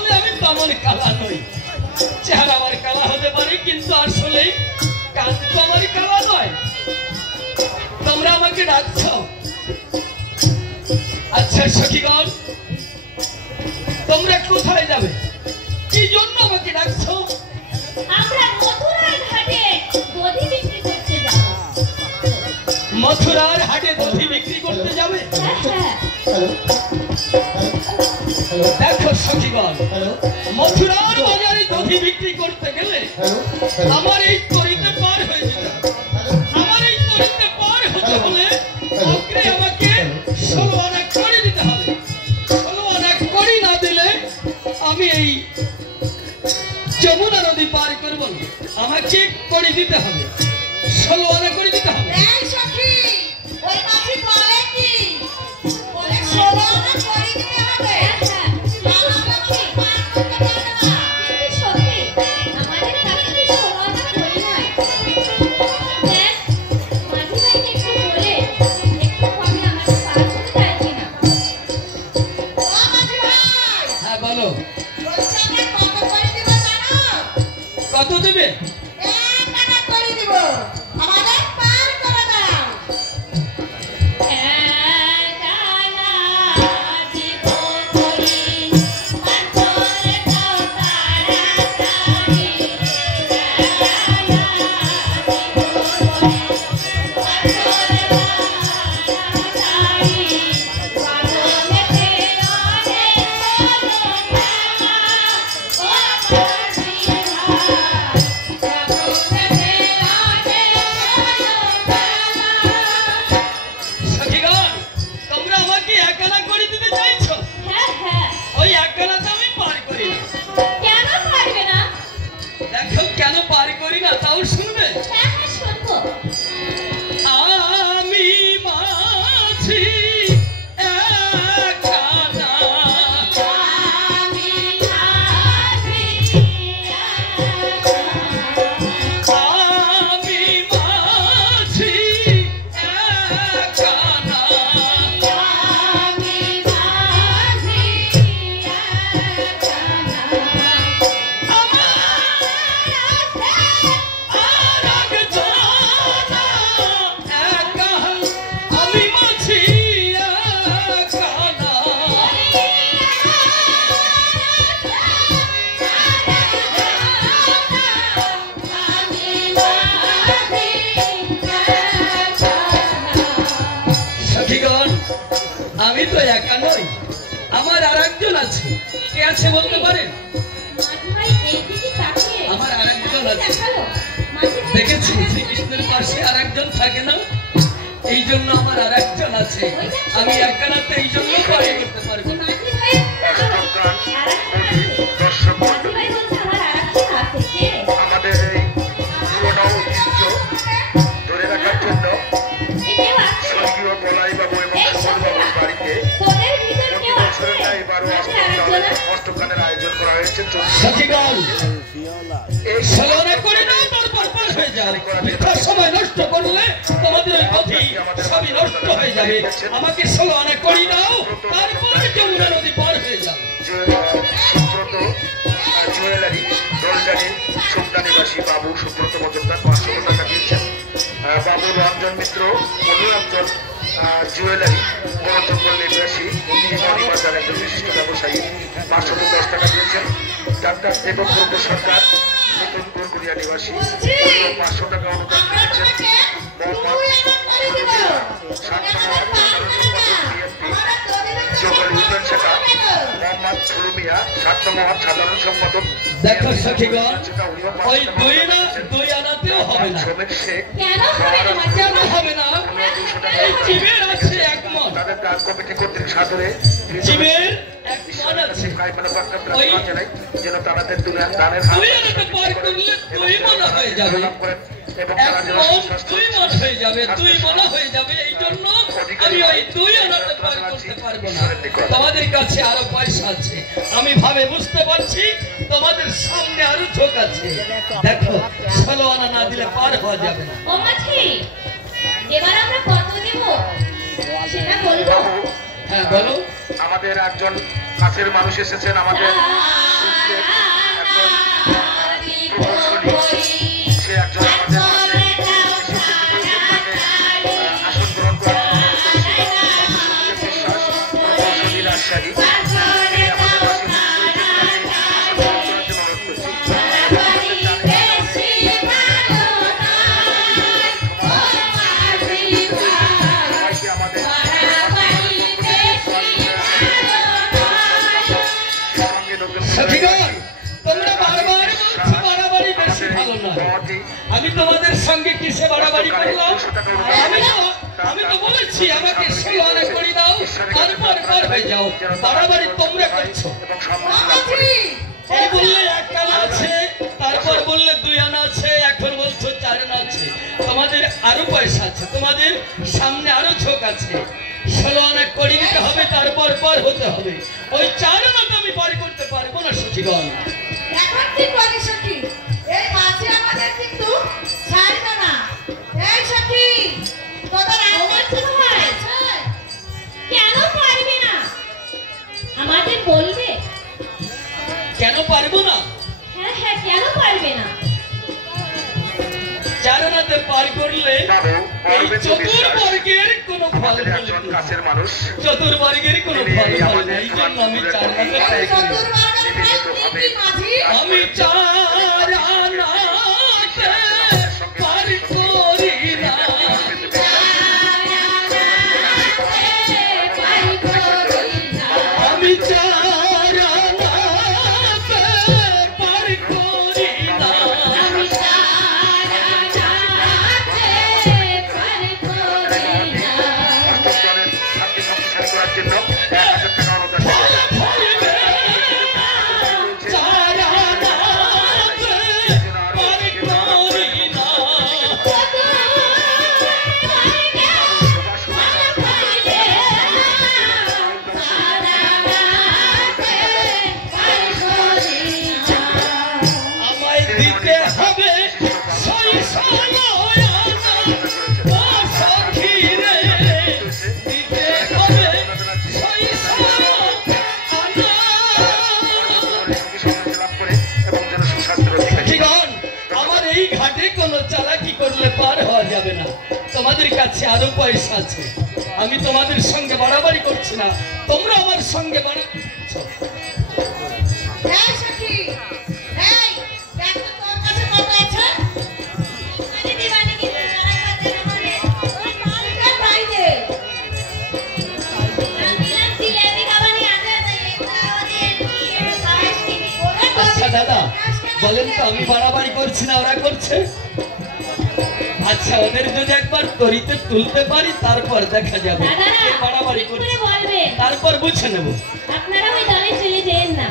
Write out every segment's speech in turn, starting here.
আসলে আমি তেমন কালা নই। চেহারা আমার কালা হতে পারে, কিন্তু আসলে কাজ তো আমার কালা নয়। তোমরা আমাকে ডাকছ। আচ্ছা সখীগণ, তোমরা কোথায় যাবে? কি জন্য আমাকে ডাকছ? আমরা মথুরার ঘাটে দধি বিক্রি করতে যাব। মথুরার হাটে দধি বিক্রি করতে যাবে? দেখো সখীগণ, মথুরার বাজারে দধি বিক্রি করতে গেলে আমার এই তরিতে পার হয়ে যেতে হবে। আমার এই তরিতে পার হতে হলে অগ্রে আমাকে 16 আনা করে দিতে হবে। 16 আনা করি না দিলে আমি এই যমুনা নদী পার করব না। আমাকে করে দিতে হবে, 16 আনা করে দিতে হবে। এই সখী, ওই মাঝি বলে কি? বলে 16 আনা করে দিতে হবে। কত দেবে? আমি তো একা নই, আমার আরেকজন আছে। কে আছে বলতে পারেন? আমার আরেকজন আছে। দেখেছি শ্রীকৃষ্ণের পাশে আরেকজন থাকে না, এই জন্য আমার আরেকজন আছে। আমি একা না, তো এই জন্য পারি করতে পারবো না। আমাদের এই পুরোনো ঐতিহ্য ধরে রাখার জন্য স্বর্গীয় বলাই বাবু এবং সুমনবাবুর বাড়িতে প্রতি বছরের না এবারও অষ্টকানের আয়োজন করা হয়েছে। সময় নষ্ট করলে তোমাদের ওই পথি সবই নষ্ট হয়ে যাবে। আমাকে 16 আনা করি দাও, তারপরে যমুনা নদী পার হয়ে যাবে। সুব্রত জুয়েলারি দলজানি সুমদানিবাসী বাবু সুব্রত মজুমদার 500 টাকা দিয়েছেন। বাবু রঞ্জন মিত্র মনোরঞ্জন জুয়েলারি বড়জঙ্গল নিবাসী মণিবাজার একজন বিশিষ্ট ব্যবসায়ী 510 টাকা দিয়েছেন। ডাক্তার দেবব্রত সরকার নতুন গোরগুড়িয়া নিবাসী 500 টাকা অনুদান দিয়েছেন। দেখো সখীগণ, ওই দুই আনাতেও হবে না। কেন হবে না? এই জীবের আছে একমত। জীবের একমত আছে। ওই দুই আনাতে পার করলে 2 মণ হয়ে যাবে, দুই মণ হয়ে যাবে, 2 মণ হয়ে যাবে। এই জন্য আমি ওই 2 আনাতে পার করতে পারবো না। তোমাদের কাছে আরো পয়সা আছে, আমি ভাবে বুঝতে পারছি। তোমাদের সামনে আরো ঝোঁক আছে। দেখো 16 আনা না দিলে পার হওয়া যাবে না। ও মাঝি, এবার আমরা কত দেব সেটা বলবো? হ্যাঁ বলো। আমাদের একজন কাছের মানুষ এসেছেন, আমাদের নয়। আমি তোমাদের সঙ্গে কিসে বাড়াবাড়ি করলাম? আমি তো বলেছি আমাকে 16 আনা করে দাও, তারপর পার হয়ে যাও। বাড়াবাড়ি তোমরা করছো। এই বললে 1 আনা আছে, তারপর বললে 2 আনা আছে, এখন বলছো 4 আনা আছে। তোমাদের আরো পয়সা আছে, তোমাদের সামনে আরো ঝোঁক আছে। 16 আনা করে নিতে হবে, তারপর পার হতে হবে। ওই 4 আনা তো আমি পার করতে পারবো না সখীগণ। এখন কি করি সখী? এই মাঝে আমাদের কিন্তু ছাড়বে না। এই সখী, তোদের আমার তো ভাই কেন পারবে না? আমাদের বলবে। কেন পারবো না? হ্যাঁ হ্যাঁ, কেন পারবে না? 4 আনাতে পার করলে এই চতুর্বর্গের কোনো ফল বলে না। কাছের মানুষ চতুর্বর্গের কোনো ফল হয় না। এই জন্য আমি 4 আনাতে পার করি। চতুর্বর্গের ফল কি কি মাঝি? আমি 4 আনাতে পার করি না। আমি 4 আনাতে পার করি না। করার জন্য 1000 টাকা অনুদান ফলবে 4 আনাতে পার করি না। আমায় দিতে হবে 600 আনা, ও সখী রে, দিতে হবে 600 আনা। লাভ করে এবং যেন সুস্বাস্থ্যের অধিকারী সখীগণ, আমার এই ঘাটে কোনো চালাকি করলে পার হওয়া যাবে না। তোমাদের কাছে আরো পয়সা আছে, আমি তোমাদের সঙ্গে বাড়াবাড়ি করছি না, তোমরা আমার সঙ্গে বাড়াবাড়ি করছো। এই সখী, এই দেখ তো তোর কাছে কত আছে? মানে দিবানি কি আরেকবার দে আমারে। ওই মালটা পাই দে। দিলাম জিলেবি খাবানি আছে, এটা ওদের খাস কি? আচ্ছা দাদা, বলেন তো আমি বাড়াবাড়ি করছি না ওরা করছে? আচ্ছা, ওদের যদি একবার তরিতে তুলতে পারি তারপর দেখা যাবে দাদা কে বাড়াবাড়ি করে করছে, বলবেন। তারপর বুঝে নেব। আপনারা ওই দলে চলে যেন না।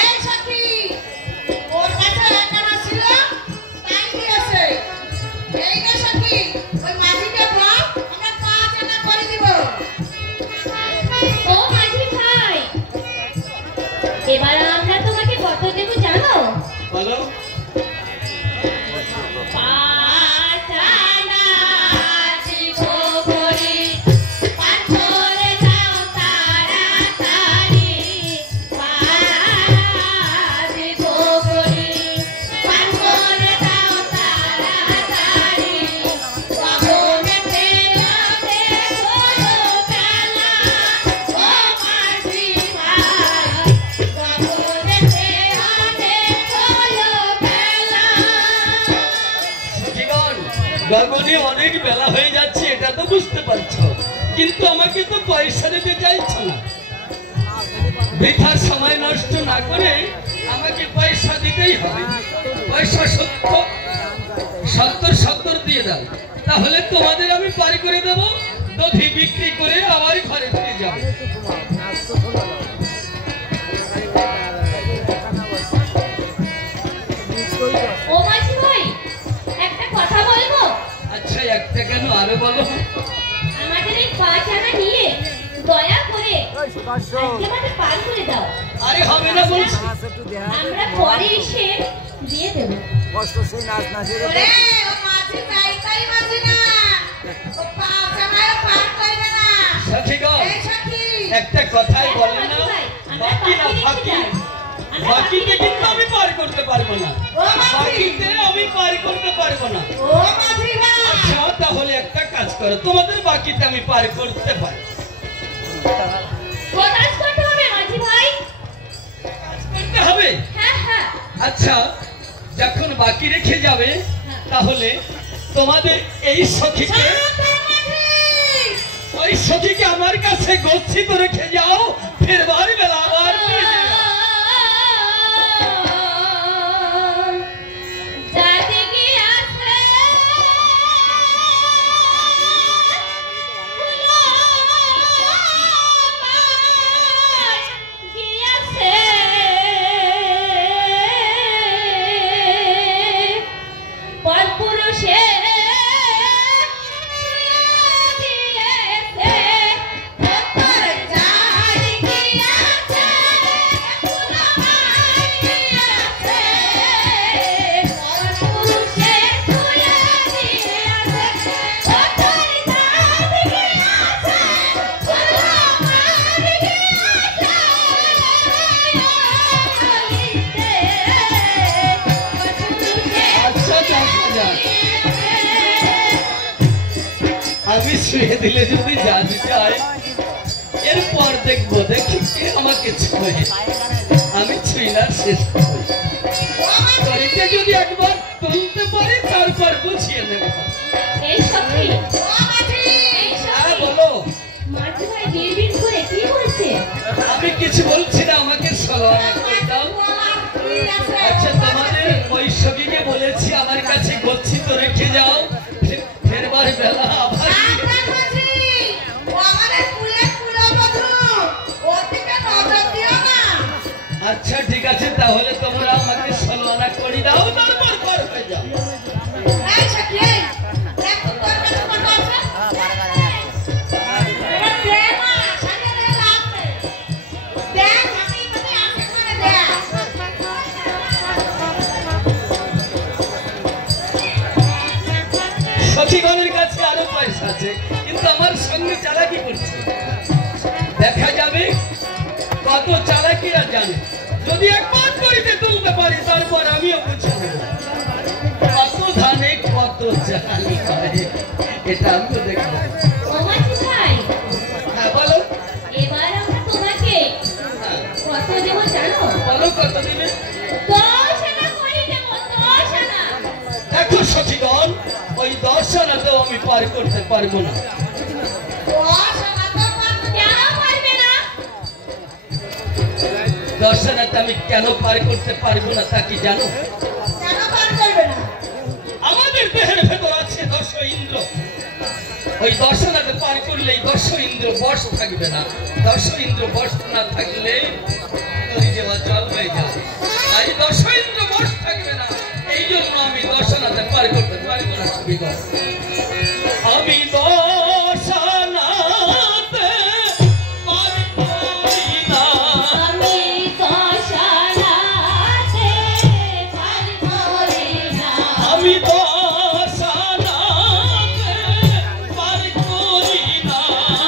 এই সখী, ওর কাছে টাকা ছিল, তাই দিয়েছে। এই নে সখী, ওই মাঝিকে বল, আমরা 5 আনা করে দিব। ও মাঝি ভাই, এবার আমরা তোমাকে কত দেব জানো? বলো। 5 আনা দিব করি, 5 করে দাও তাড়াতাড়ি। 5 দিব করি, 5 করে দাও তাড়াতাড়ি। বাবুনেতে আবে বলো বেলা, ও মাঝি ভাই, বাবুনেতে আবে বলো বেলা। সখীগণ, গগনে অনেক বেলা হয়ে যাচ্ছে এটা তো বুঝতে পারছো, কিন্তু আমাকে তো পয়সা দিতে চাইছো না। বৃথার সময় নষ্ট না করে আমাকে পয়সা দিতেই হবে। পয়সা 70 দিয়ে দাও, তাহলে তোমাদের আমি পার করে দেবো। দধি বিক্রি করে আবার ঘরে ফিরে যাবে। ও মাঝি ভাই, একটা কথা বলবো? আচ্ছা, একটা কেন, আরো বলো। আমাদের এই 5 আনা নিয়ে দয়া করে আজকে আমাদের পার করে দাও। আরে হবে না বলছি। আমরা পরে এসে দিয়ে দেবো। ওরে, ও মাঝি যাইতাই মাঝি না। ও 5 আনায় পার করবে না। সখীগণ, এই সখী, একটা কথাই বলে না, আমরা বাকি না রেখে ফাঁকি। যাই। আমরা বাকিতে বাকি কিন্তু আমি পার করতে পারবো না। ও মাঝি, বাকিতে আমি পার করতে পারবো না। ও মাঝি ভাই, আচ্ছা, তাহলে একটা কাজ করো, তোমাদের বাকিতে আমি পার করতে পারি। কোথায় করতে হবে মাঝি ভাই? করতে হবে। হ্যাঁ হ্যাঁ। আচ্ছা, যখন বাকি রেখে যাবে তাহলে তোমাদের এই সখীকে, ওই সখীকে আমার কাছে গচ্ছিত রেখে যাও, ফেরবার বেলা আবার ফিরে যেও। যাই শুয়ে দিলে যদি জানি যায়, এরপর দেখবো দেখি কে আমাকে ছুঁয়ে। আমি ছুঁই না, শেষ তরিতে যদি একবার তুলতে পারি তারপর বুঝিয়ে নেব। এই সখী, হ্যাঁ বলো। মাঝি ভাই বিড়বিড় করে কি বলছে? আমি কিছু বলছি না, আমাকে সালাম করে দাও। আচ্ছা, তোমাদের ওই সখীকে বলেছি আমার কাছে গচ্ছিত রেখে যাও, ফেরবার বেলা আবার। আচ্ছা ঠিক আছে, তাহলে তোমরা আমাকে সালানা করে দাও, তারপর পার হয়ে যাও। সখীগণের কাছে আরো পয়সা আছে, কিন্তু আমার সঙ্গে চালাকি করছে। দেখা যাবে কত চালাকিরা জানে। যদি একবার করিতে তুলতে পারি তারপর আমিও বুঝে নেব কত ধানে কত চালি হয়, এটা আমিও দেখবো। ও মাঝি ভাই, হ্যাঁ বলো। এবার আমরা তোমাকে কত দেব জানো? বলো কত দিবে? 10 আনা করে দেব, 10 আনা। দেখো সখীগণ, ওই 10 আনাতেও আমি পার করতে পারবো না। কেন পারবে না? 10 আনাতে আমি কেন পার করতে পারবো না তা কি জানো? আমাদের দেহের ভেতর আছে 10 ইন্দ্র। ওই 10 আনাতে পার করলেই 10 ইন্দ্র বশ থাকবে না। 10 ইন্দ্র বশ না থাকলে তরি দেওয়া জল হয়ে যাবে। আর 10 ইন্দ্র বশ থাকবে না, এই জন্য আমি 10 আনাতে পার করতে পারবো না সখীগণ। আমি 10 আনাতে পার করি না। আমি 10 আনাতে পার করি না। আমি 10 আনাতে পার করি না।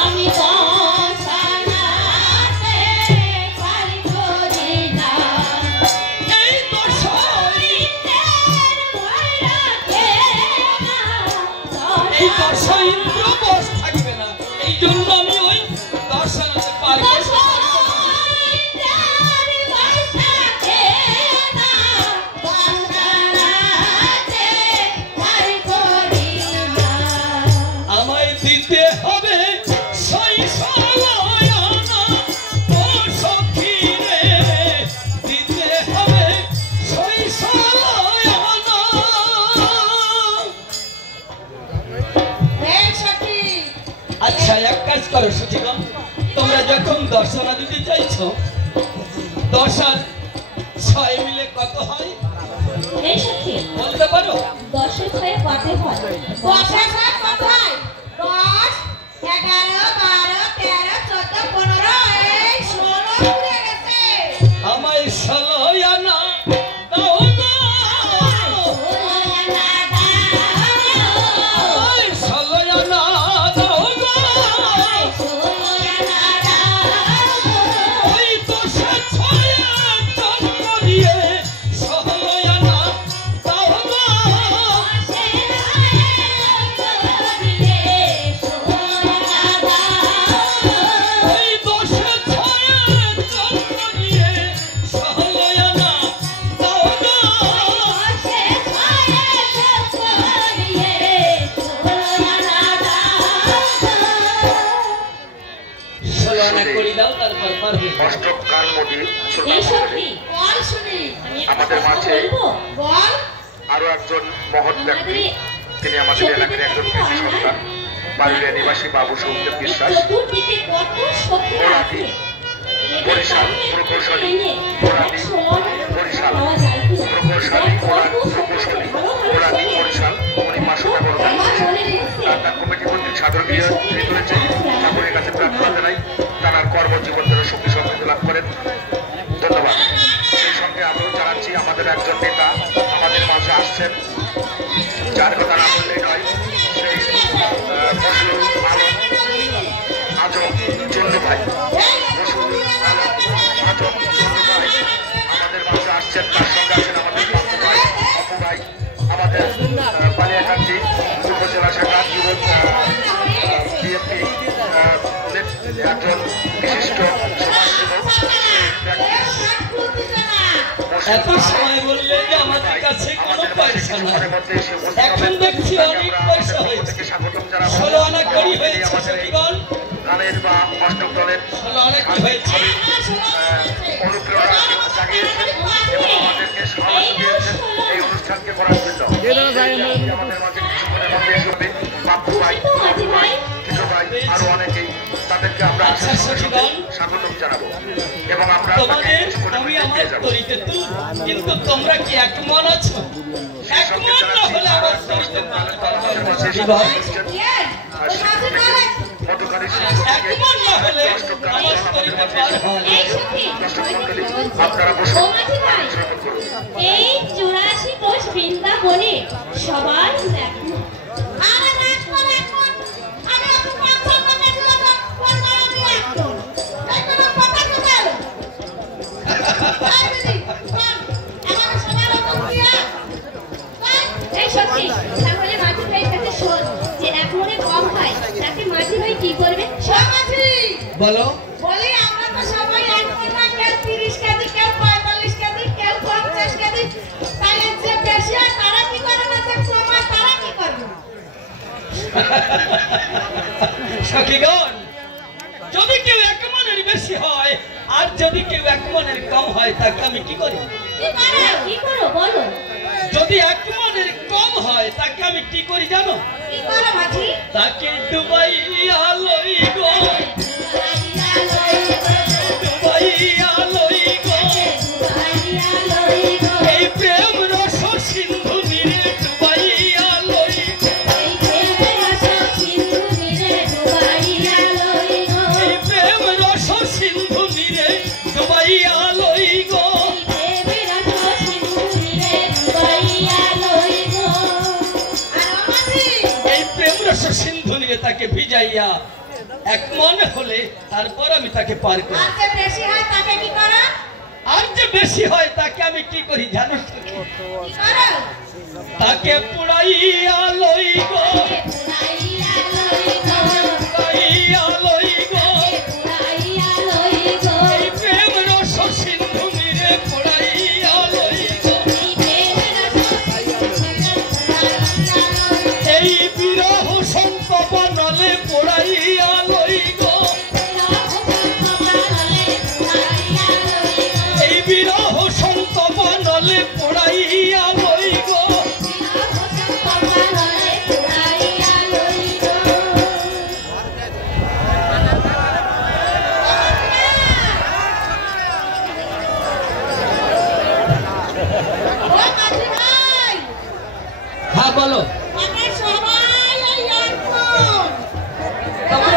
আমি 10 আনাতে পার করি না। এই 10 এই 10 ইন্দ্র বশ থাকবে না, এই জন্য আমি ওই 10 আনাতে পার করতে পারবো না। আমায় দিতে হবে সেই সালায়ানা, ও সখী রে, দিতে হবে সেই সালায়ানা। আচ্ছা এক কাজ করো সখীগণ, তোমরা যখন 10 আনা দিতে চাইছো, 10 আর 6 মিলে কত হয় এই সখী, বলতে পারো? 10 এ 6 কত হয়? 10 11 12 13 14 15 এই 16 পুরে গেছে। আমায় সালায়ানা দাও গো, আমায় সালায়ানা দাও গো। ওই 10 আর 6 জন্ম দিয়ে সালায়ানা দাও গো। ওই 10 আর 6 জন্ম দিয়ে সালায়ানা দাও গো। সালায়ানা করে দাও, তারপর পারবে। অষ্টক গান মোদী এই সখী, বল শুনি, আমি আমাদের একটা কথা মাঝে বলবো? বল। আরো একজন মহৎ ব্যক্তি, তিনি আমাদের এলাকার একজন কৃষি সন্তান, বাড়ির নিবাসী বাবু সৌদেব বিশ্বাস। চতুর্দিকে কত সখী আছে। বরিশাল প্রকৌশলী, ওরাদি বরিশাল পাওয়া যায় কি? প্রকৌশলী, কত প্রকৌশলী ভালো ভালো ওরাদি সখী। বরিশাল, উনি 500 টাকা করে আমার মনে হয়েছে তার কমিটি কর্তৃক সাদর গৃহ তুলেছে। ঠাকুরের কাছে প্রার্থনা জানাই তার কর্মজীবন যেন সুখী সমৃদ্ধি লাভ করেন। ধন্যবাদ। সেই সঙ্গে আমরাও জানাচ্ছি আমাদের একজন নেতা আমাদের মাঝে আসছেন, যার কথা না বললেই নয়, সেই ফজলুল আলম আজম চন্ডু ভাই। ফজলুল আলম আজম চন্ডু ভাই আমাদের মাঝে আসছেন, তার সঙ্গে আছেন আমাদের বাবু ভাই, অপু ভাই, আমাদের বালিয়াকান্দি উপজেলা শাখার যুবক এত সময় বললে যে আমাদের কাছে কোনো পয়সা নাই, এখন দেখছি অনেক পয়সা হয়েছে। 16 আনা কড়ি হয়েছে সখীগণ, 16 আনা কি হয়েছে? এই অনুষ্ঠানকে করার জন্য আমাদের মাঝে বাপু ভাই, কিছু ভাই আরো অনেকেই, তাদেরকে আমরা স্বাগতম জানাবো এবং আমরা তোমাদের আমি আমার তরিতে তুল, কিন্তু তোমরা কি একমত আছো? একমত না হলে আমার তরিতে তুল একমন না হলে আমার তরিতে পার হয়। এই 84 কোষ বৃন্দাবনে সবাই দেখো। এই সত্যি তাহলে মাঝি ভাইয়ের কাছে শোন যে এক মনে কম হয় তাকে মাঝি ভাই কি করবে? বলো। বলি আমরা তো সবাই এক মন না, কেউ 30 কেজি, কেউ 45 কেজি, কেউ 50 কেজি। তাহলে যে বেশি হয় তারা কি করে, না যে কম হয় তারা কি করবে? সখীগণ, যদি কেউ এক মনের বেশি হয় আর যদি কেউ এক মনের কম হয় তাকে আমি কি করি? কি করো বলো? যদি এক মনের কম হয় তাকে আমি কি করি জানো? কি করো মাঝি? তাকে ডুবাইয়া লই গো, ডুবাইয়া লই গো, এই প্রেম রস সিন্ধু নীরে ডুবাইয়া লই গো, এই প্রেম রস সিন্ধু নীরে ডুবাইয়া লই গো। সিন্ধু নিয়ে তাকে ভিজাইয়া এক মনে হলে তারপর আমি তাকে পার করি। আর যে বেশি হয় তাকে কি করো? আর যে বেশি হয় তাকে আমি কি করি জানো? কি করো? তাকে পুড়াইয়া লই গো, পুড়াইয়া লই গো, এই প্রেম রস সিন্ধু নিরে পুড়াইয়া লই গো, এই বিরহ সন্তপনলে পোড়াইয়া লই গো, এই বিরহ সন্তপনলে পোড়াইয়া লই গো। ও মাঝি ভাই, হ্যাঁ বলো। আমরা সবাই এই এক মন। আমার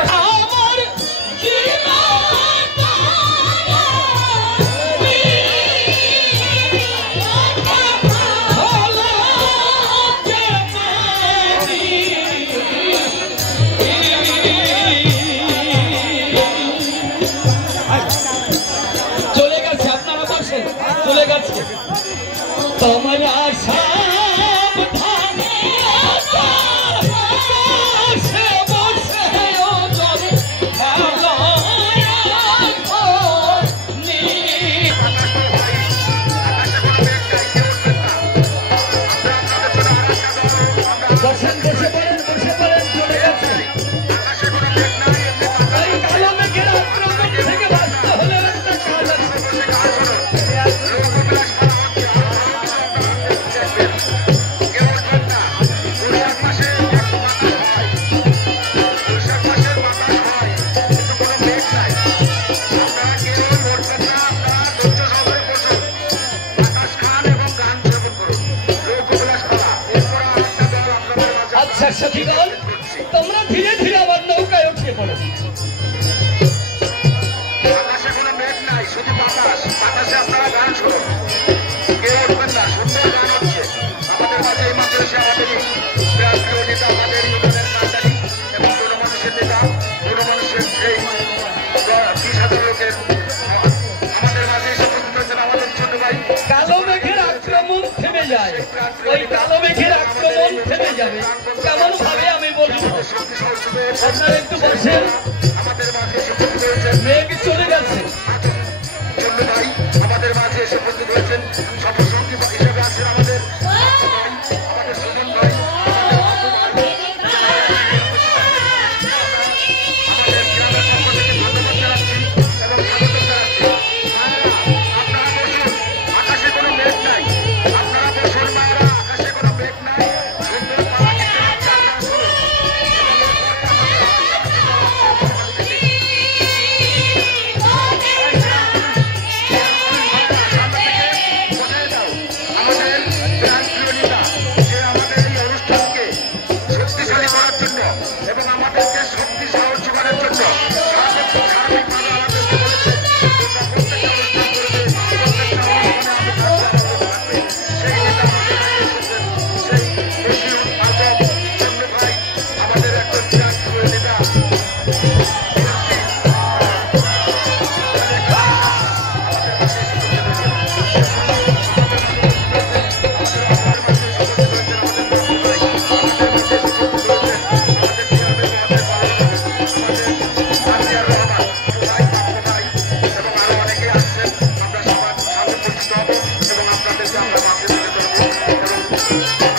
চলে গেছে, আপনারা বসেন, চলে গেছে। তোমরা সাবধানে বসে বসে ওজন বসেন, বসে পড়েন, বসে পড়েন, চলে গেছে। এই কালো মেঘের আক্রমণ থেকে বাঁচতে হলে একটা কাজ আছে। আচ্ছা সখীগণ, তোমরা ধীরে ধীরে আমার নৌকায় উঠে পড়ো। বাতাসে কোনো মেঘ নাই, শুধু বাতাস। বাতাসে আপনারা গান শুনুন, কেউ উঠবেন না, সুন্দর গান হচ্ছে। আমাদের মাঝে এই মাত্র এসে আমাদেরই প্রিয় নেতা, আমাদের ইউনিয়নের মাতারি এবং জনমানুষের নেতা, জনমানুষের সেই 20,000 লোকের আমাদের মাঝে এসে উপস্থিত হয়েছেন আমাদের ছোট ভাই। কালো মেঘের আক্রমণ থেমে যায়, ওই কালো মেঘের আক্রমণ থেমে যাবে কেমন ভাবে আমি বলবো। আপনারা একটু বসেন, আমাদের মাঝে এসে উপস্থিত হয়েছেন মেঘ চলে গেছে। ভাই, আমাদের মাঝে এসে উপস্থিত হয়েছেন থাকবে সেই নেতা সেই বশির আজম চন্দ্র ভাই আমাদের একজন বিরাট নেতা এবং আপনাদেরকে আমরা মাঝে তুলে ধরবো।